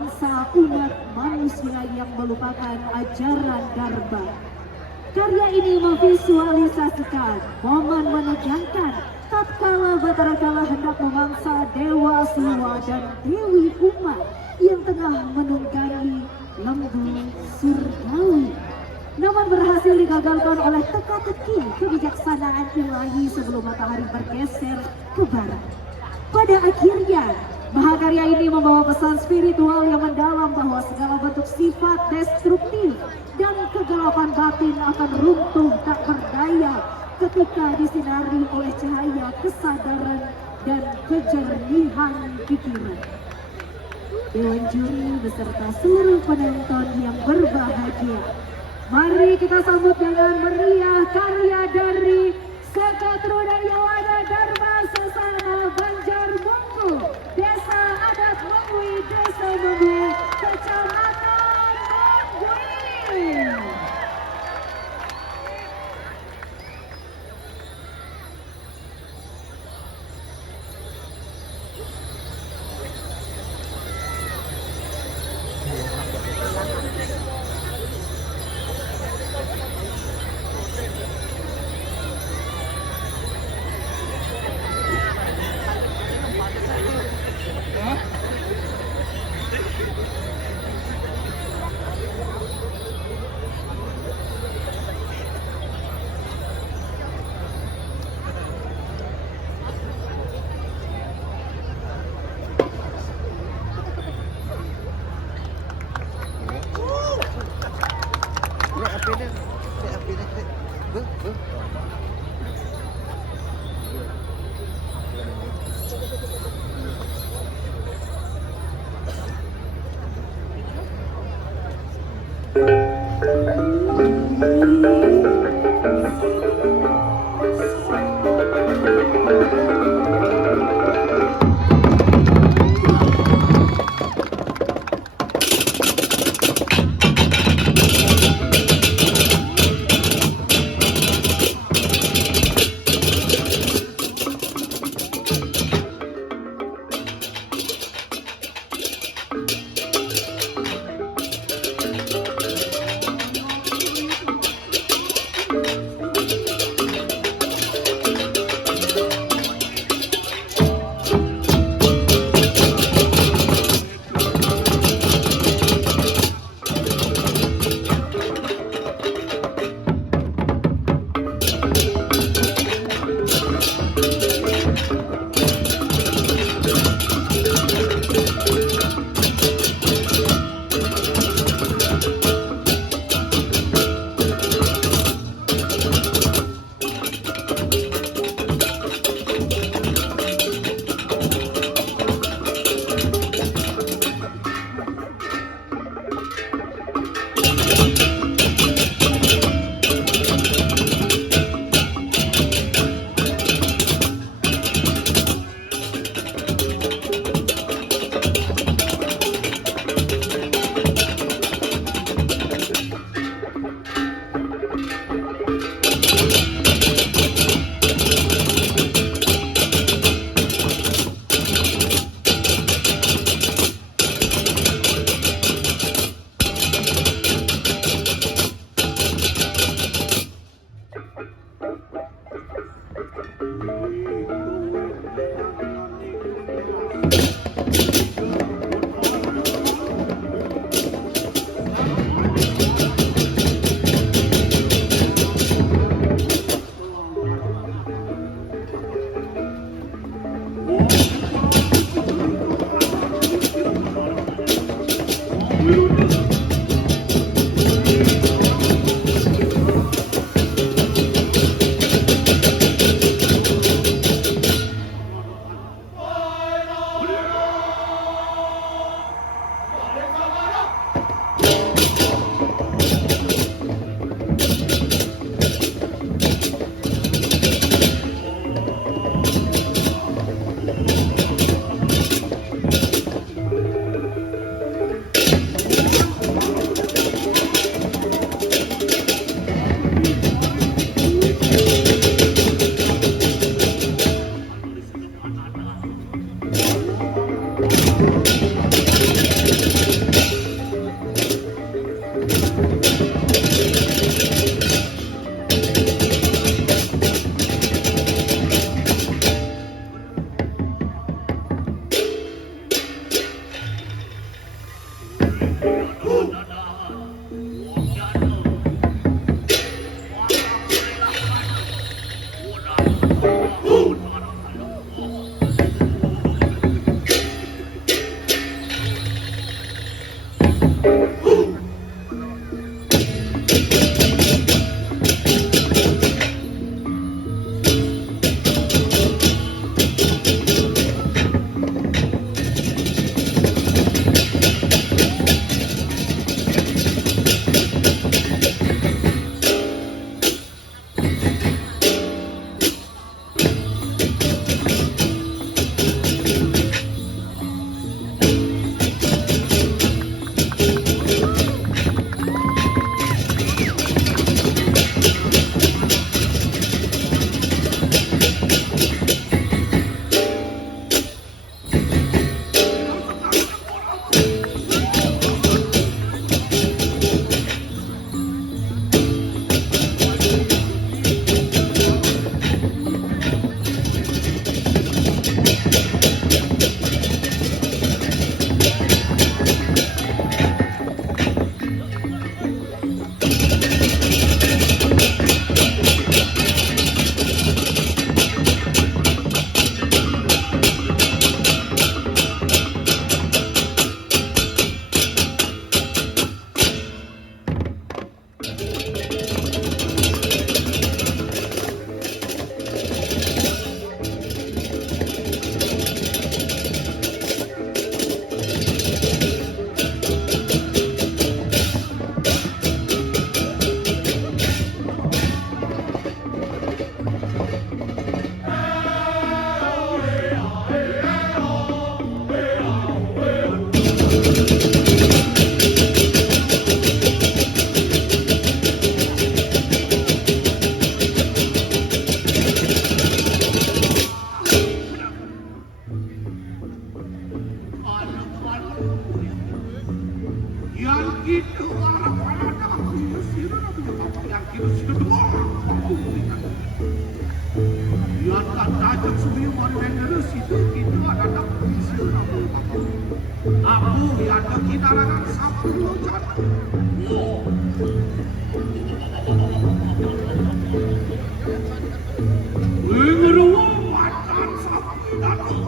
bangsa umat manusia yang melupakan ajaran Dharma. Karya ini memvisualisasikan momen menegangkan tatkala Batara Kala hendak memangsa Dewa Siwa dan Dewi Uma yang tengah menunggangi lembu surgawi. Namun berhasil digagalkan oleh teka-teki kebijaksanaan ilahi sebelum matahari bergeser ke barat. Pada akhirnya, mahakarya ini membawa pesan spiritual yang mendalam bahwa segala bentuk sifat destruktif dan kegelapan batin akan runtuh tak berdaya ketika disinari oleh cahaya kesadaran dan kejernihan pikiran. Dewan juri beserta seluruh penonton yang berbahagia, mari kita sambut dengan meriah karya dari Sekatru dan Yawana Dharma Sasana Banjarmonggo, Desa Adat Mongwi, Desa Mongwi, Kecamatan Mongwi. gitu orang-orang aku sira yang gitu doa. Yan tajak sumiwan dengan situ itu adalah sira. Aku yang kinarangan sapu lojan. Mengeruang makan sapu datu.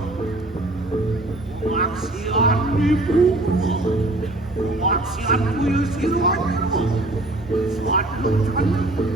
Maksian ibu. Maksian kuyu siranya. Suatu cantik.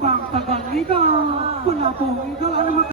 Bang Tagang Igal, penapung Igal,